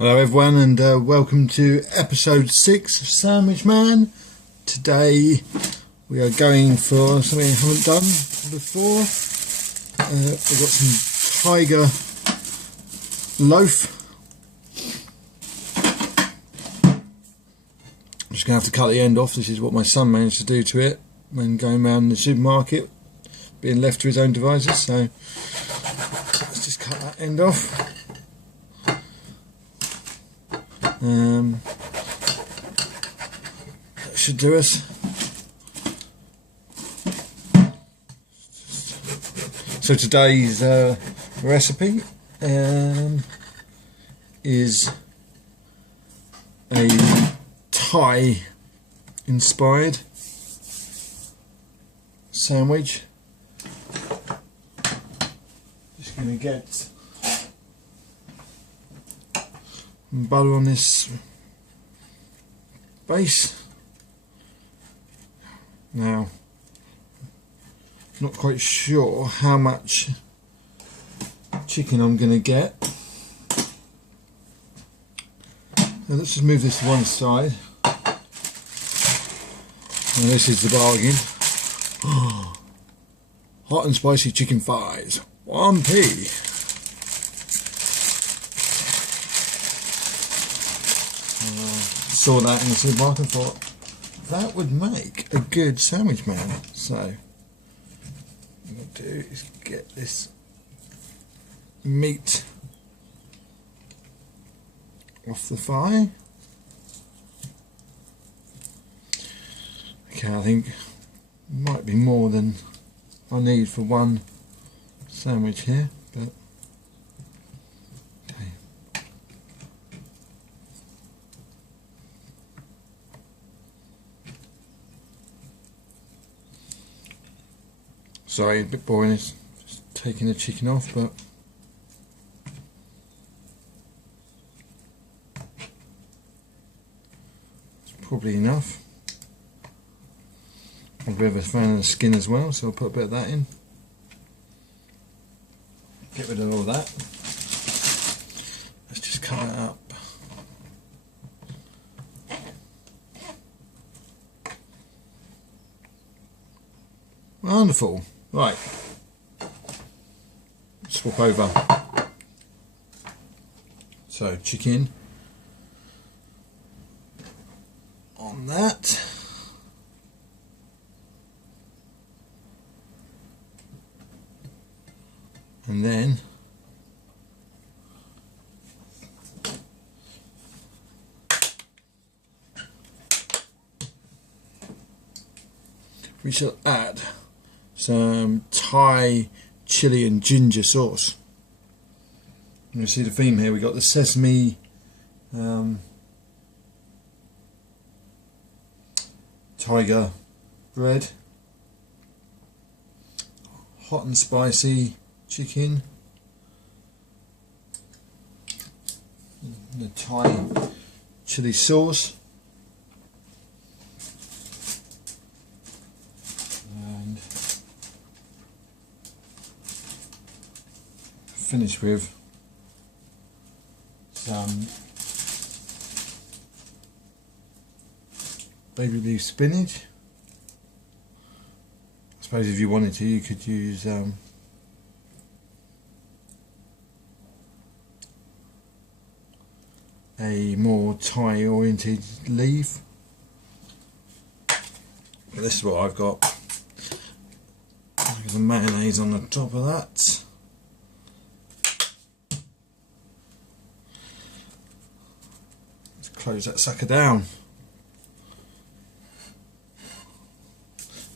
Hello everyone, and welcome to episode 6 of Sandwich Man. Today we are going for something I haven't done before. We've got some tiger loaf. I'm just going to have to cut the end off. This is what my son managed to do to it when going around the supermarket, being left to his own devices. So let's just cut that end off. That should do us. So today's recipe is a Thai inspired sandwich. Just going to get butter on this base. Now, not quite sure how much chicken I'm going to get. Now let's just move this to one side. And this is the bargain. Hot and spicy chicken thighs, 1p. Saw that in the supermarket and thought that would make a good sandwich man. So what I'm going to do is get this meat off the thigh. Okay, I think might be more than I need for one sandwich here, but sorry, a bit boring, it's just taking the chicken off, but it's probably enough. I'm a bit of a fan of the skin as well, so I'll put a bit of that in. Get rid of all that. Let's just cut it up. Wonderful. Right, swap over. So chicken on that, and then we shall add some Thai chili and ginger sauce. You see the theme here. We got the sesame tiger bread, hot and spicy chicken, the Thai chili sauce, finish with some baby leaf spinach. I suppose if you wanted to, you could use a more Thai oriented leaf, but this is what I've got. I've got the mayonnaise on the top of that. Close that sucker down.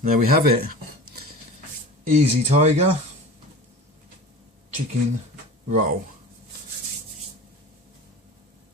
There we have it. Easy Tiger chicken roll.